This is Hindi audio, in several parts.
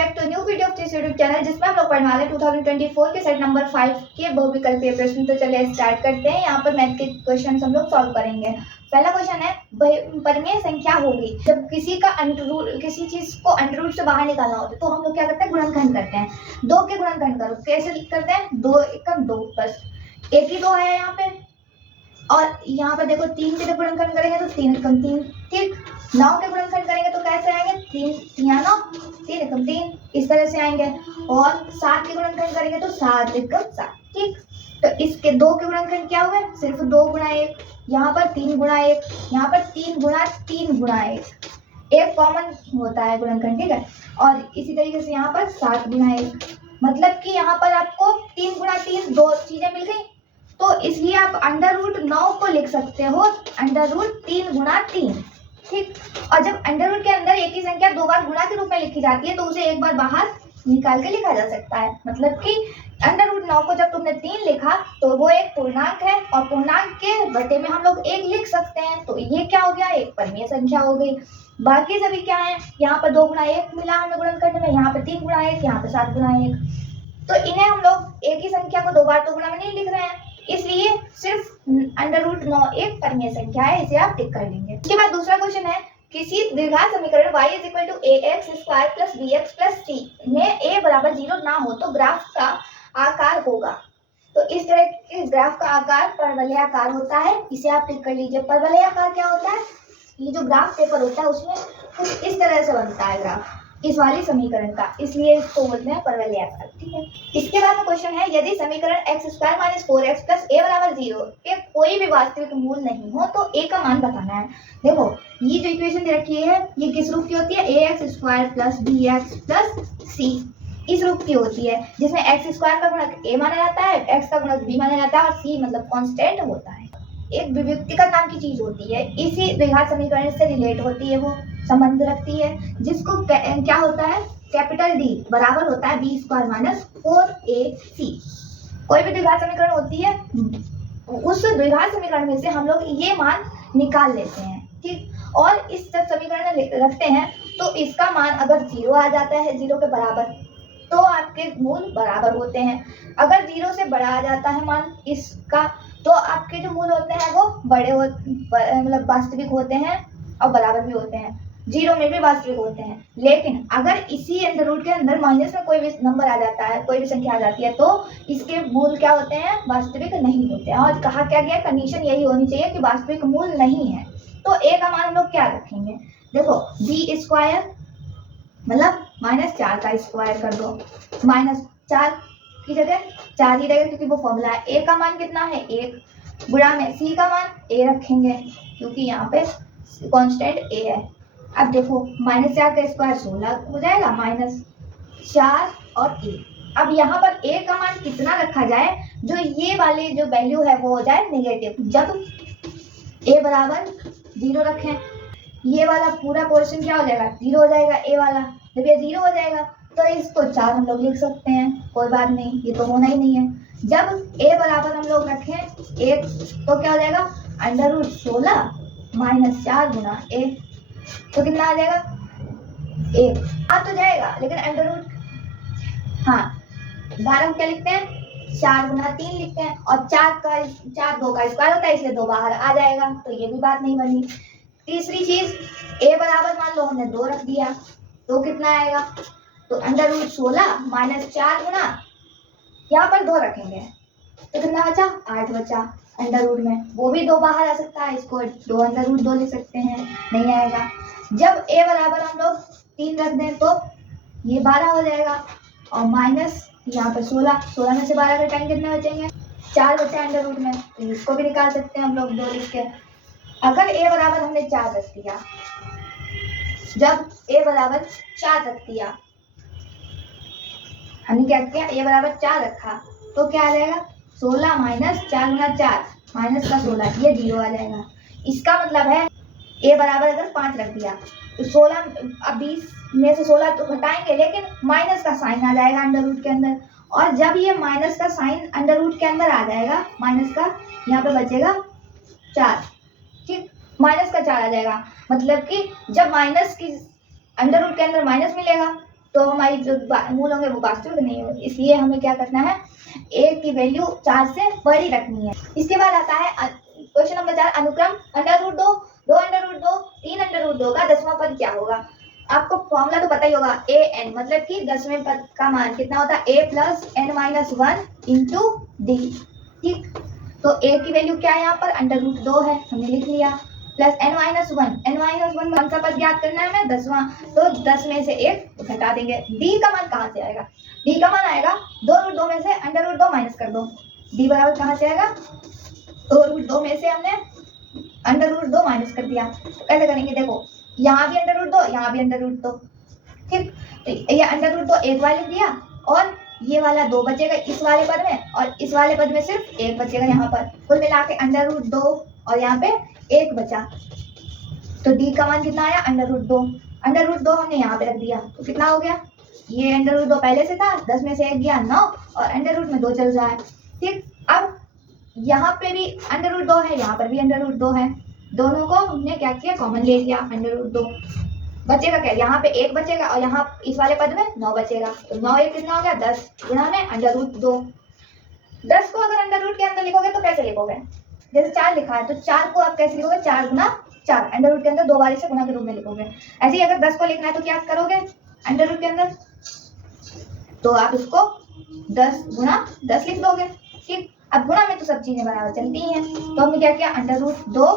Back to new video of this YouTube channel, जिसमें हम लोग पढ़ने वाले 2024 के सेट नंबर 5 के बहुविकल्पीय प्रश्न। तो चलिए स्टार्ट करते हैं। यहाँ पर मैथ के क्वेश्चन हम लोग सॉल्व करेंगे। पहला क्वेश्चन है, परिमेय संख्या होगी जब किसी चीज को अंडर रूट से बाहर निकालना होता है तो हम लोग क्या करते हैं, गुणनखंड करते हैं। 2 के गुणनखंड करो, कैसे करते हैं, 2 एकम 2, बस एक ही 2 है यहाँ पे। और यहाँ पर देखो 3 के गुणनखंड करेंगे तो 3 एकम 3, ठीक। 9 के गुणनखंड करेंगे तो कैसे आएंगे, 3 3 9, 3 एकम 3, इस तरह से आएंगे। और 7 के गुणनखंड करेंगे तो 7 एकम 7, ठीक। तो इसके 2 के गुणनखंड क्या हुए, सिर्फ 2 गुणा 1, यहाँ पर 3 गुणा 1, यहाँ पर 3 गुणा 3 गुणा 1, एक कॉमन होता है गुणनखंड, ठीक है। और इसी तरीके से यहाँ पर 7 गुणा 1, मतलब कि यहाँ पर आपको 3 गुणा 3 दो चीजें मिल गई, तो इसलिए आप अंडर रूट 9 को लिख सकते हो अंडर रूट 3 गुणा 3, ठीक। और जब अंडर रूट के अंदर एक ही संख्या 2 बार गुणा के रूप में लिखी जाती है तो उसे एक बार बाहर निकाल के लिखा जा सकता है। मतलब कि अंडर रूट 9 को जब तुमने 3 लिखा तो वो एक पूर्णांक है, और पूर्णांक के बटे में हम लोग 1 लिख सकते हैं, तो ये क्या हो गया, एक परिमेय संख्या हो गई। बाकी सभी क्या है, यहाँ पर 2 गुणा 1 मिला हमें गुणनखंड में, यहाँ पे 3 गुणा 1, यहाँ पे 7 गुणा 1। तो इन्हें हम लोग एक ही संख्या को 2 बार तो गुणा में नहीं लिख रहे हैं, इसलिए सिर्फ अंडर रूट 9 एक परिमेय संख्या है, इसे आप टिक कर लेंगे। इसके बाद दूसरा क्वेश्चन है, किसी द्विघात समीकरण y = ax² + bx + c में a = 0 ना हो तो ग्राफ का आकार होगा। तो इस तरह के ग्राफ का आकार परवलयाकार होता है, इसे आप टिक कर लीजिए। परवलयाकार क्या होता है, ये जो ग्राफ पेपर होता है उसमें कुछ इस तरह से बनता है ग्राफ, इस वाली समीकरण का, इसलिए इसको बोलते हैं परवलयाकार, ठीक है। इसके बाद में क्वेश्चन है, यदि समीकरण x² - 4x + a = 0 के कोई भी वास्तविक मूल नहीं हो तो a का मान बताना है। देखो ये जो इक्वेशन दे रखी है ये किस रूप की होती है, ax² + bx + c, इस रूप की होती है, जिसमें x² का गुणक a माना जाता है, x का गुणक b माना जाता है, और c मतलब कांस्टेंट होता है। एक विभक्तिका नाम की चीज होती है, इसी द्विघात समीकरण से रिलेट होती है, वो संबंध रखती है, जिसको क्या होता है, कैपिटल D बराबर होता है b² - 4ac। कोई भी द्विघात समीकरण होती है, उस द्विघात समीकरण में से हम लोग ये मान निकाल लेते हैं, ठीक। और इस जब समीकरण रखते हैं तो इसका मान अगर 0 आ जाता है, 0 के बराबर, तो आपके मूल बराबर होते हैं। अगर 0 से बड़ा आ जाता है मान इसका, तो आपके जो मूल होते हैं वो बड़े मतलब वास्तविक होते हैं और बराबर भी होते हैं, 0 में भी वास्तविक होते हैं। लेकिन अगर इसी अंडर रूट के अंदर माइनस में कोई भी नंबर आ जाता है, कोई भी संख्या आ जाती है, तो इसके मूल क्या होते हैं, वास्तविक नहीं होते हैं। और कहा क्या गया, कंडीशन यही होनी चाहिए कि वास्तविक मूल नहीं है। तो a का मान हम लोग क्या रखेंगे, देखो b² मतलब -4 का स्क्वायर कर दो, -4 की जगह 4 ही रहेगा क्योंकि वो फॉर्मूला है। a का मान कितना है, 1, गुणा में c का मान a रखेंगे क्योंकि यहाँ पे कांस्टेंट a है। अब देखो -4 का स्क्वायर 16 हो जाएगा, -4 और a। अब यहाँ पर a का मान कितना रखा जाए, जो ये वाली जो वैल्यू है वो हो जाए नेगेटिव। जब a बराबर 0 रखें, ये वाला पूरा पोर्शन क्या हो जाएगा, 0 हो जाएगा। a वाला जब ये 0 हो जाएगा तो इसको 4 हम लोग लिख सकते हैं, कोई बात नहीं, ये तो होना ही नहीं है। जब a बराबर हम लोग रखें 1 तो क्या हो जाएगा, अंडर रूट 16 -4 गुना a, तो कितना आ जाएगा, 1 आ तो जाएगा, लेकिन अंडर रूट, हाँ बाहर हम क्या लिखते हैं, 4 गुना 3 लिखते हैं, और 4 2 का स्क्वायर होता है, इसलिए 2 बाहर आ जाएगा, तो ये भी बात नहीं बनी। तीसरी चीज, a बराबर मान लो हमने 2 रख दिया, तो कितना आएगा, तो अंडर रूट 16 -4 गुना, यहाँ पर 2 रखेंगे तो कितना बचा, 8 बचा। अंडर रूट में वो भी 2 बाहर आ सकता है, इसको 2 अंडर रूट 2 लिख सकते हैं, नहीं आएगा। जब a बराबर हम लोग 3 रख दें तो ये 12 हो जाएगा, और माइनस यहाँ पर 16 में से 12 के टाइम कितने बचेंगे, 4 बचे अंडर रूट में, तो इसको भी निकाल सकते हैं हम लोग 2 लिख के। अगर a बराबर हमने 4 रख दिया, जब a बराबर 4 रख दिया, हमने क्या किया, a बराबर 4 रखा, तो क्या आ जाएगा, 16 - 4 गुना 4 माइनस का 16, ये 0 आ जाएगा। इसका मतलब है a बराबर अगर 5 रख दिया तो 16, अब 20 में से 16 तो घटाएंगे, लेकिन माइनस का साइन आ जाएगा अंडर रूट के अंदर, और जब ये माइनस का साइन अंडर रूट के अंदर आ जाएगा, माइनस का, यहाँ पे बचेगा 4, ठीक, माइनस का 4 आ जाएगा। मतलब कि जब माइनस की अंडर रूट के अंदर माइनस मिलेगा तो हमारी जो मूल होंगे वो वास्तविक नहीं होंगे, इसलिए हमें क्या करना है, a की वैल्यू 4 से बड़ी रखनी है। इसके बाद आता है क्वेश्चन नंबर 4, अनुक्रम √2, 2 √2, 3 √2 का 10वां पद क्या होगा। आपको फॉर्मूला तो पता ही होगा, an मतलब कि 10वें पद का मान कितना होता है, a plus n-1 into d। ठीक, तो a की वैल्यू क्या है यहाँ पर, √2 है, हमने लिख लिया, प्लस n-1 कौन सा पद ज्ञात करना है हमें, 10वां, तो 10 में से 1 घटा देंगे। d का मान कहाँ से आएगा, d का मान आएगा 2√2 में से √2 माइनस कर दो, d बराबर कहाँ से आएगा, 2√2 में से हमने √2 माइनस कर दिया। तो कैसे करेंगे, देखो यहाँ भी √2, यहाँ भी √2, ठीक, तो ये √2 एक बार लिख दिया, और ये वाला 2 बचेगा इस वाले पद में, और इस वाले पद में सिर्फ 1 बचेगा यहाँ पर, कुल मिला के √2 और यहाँ पे 1 बचा। तो d का मान कितना आया, √2 हमने यहाँ पे रख दिया, तो कितना हो गया, ये √2 पहले से था, 10 में से 1 गया 9, और √ में 2 चल रहा है। ठीक, अब यहाँ पे भी √2 है, यहाँ पर भी √2 है, दोनों को हमने क्या किया, कॉमन ले लिया, √2 बचेगा क्या, यहाँ पे 1 बचेगा, और यहाँ इस वाले पद में 9 बचेगा, तो 9 1 कितना हो गया, 10 गुणा में √2। 10 को अगर √ के अंदर लिखोगे तो कैसे लिखोगे, जैसे 4 लिखा है तो 4 को आप कैसे लिखोगे, 4 गुना 4, √ के अंदर 2 बार इसे गुणा के रूप में लिखोगे। ऐसे ही अगर 10 को लिखना है तो क्या करोगे, √ के अंदर, तो आप इसको 10 गुणा 10 लिख दोगे। ठीक, अब गुणा में तो सब चीजें बराबर चलती हैं, तो हमने क्या किया, √2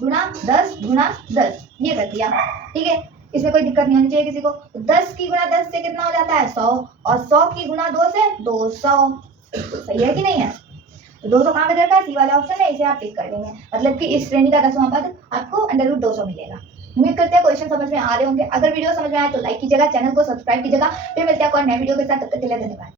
गुणा 10 गुणा 10 ये कर दिया। ठीक है, इसमें कोई दिक्कत नहीं होनी चाहिए किसी को। तो 10 की गुणा 10 से कितना हो जाता है, 100, और 100 की गुणा 2 से 200। सही है कि नहीं है, तो 200 कहाँ पे दे रखा है, सी वाला ऑप्शन है, इसे आप टिक कर देंगे, मतलब कि इस श्रेणी का 10वां पद आपको √200 मिलेगा। उम्मीद करते हैं क्वेश्चन समझ में आ रहे होंगे। अगर वीडियो समझ में आए तो लाइक कीजिएगा, चैनल को सब्सक्राइब कीजिएगा। फिर मिलते हैं कोई नए वीडियो के साथ, तब तक के लिए धन्यवाद।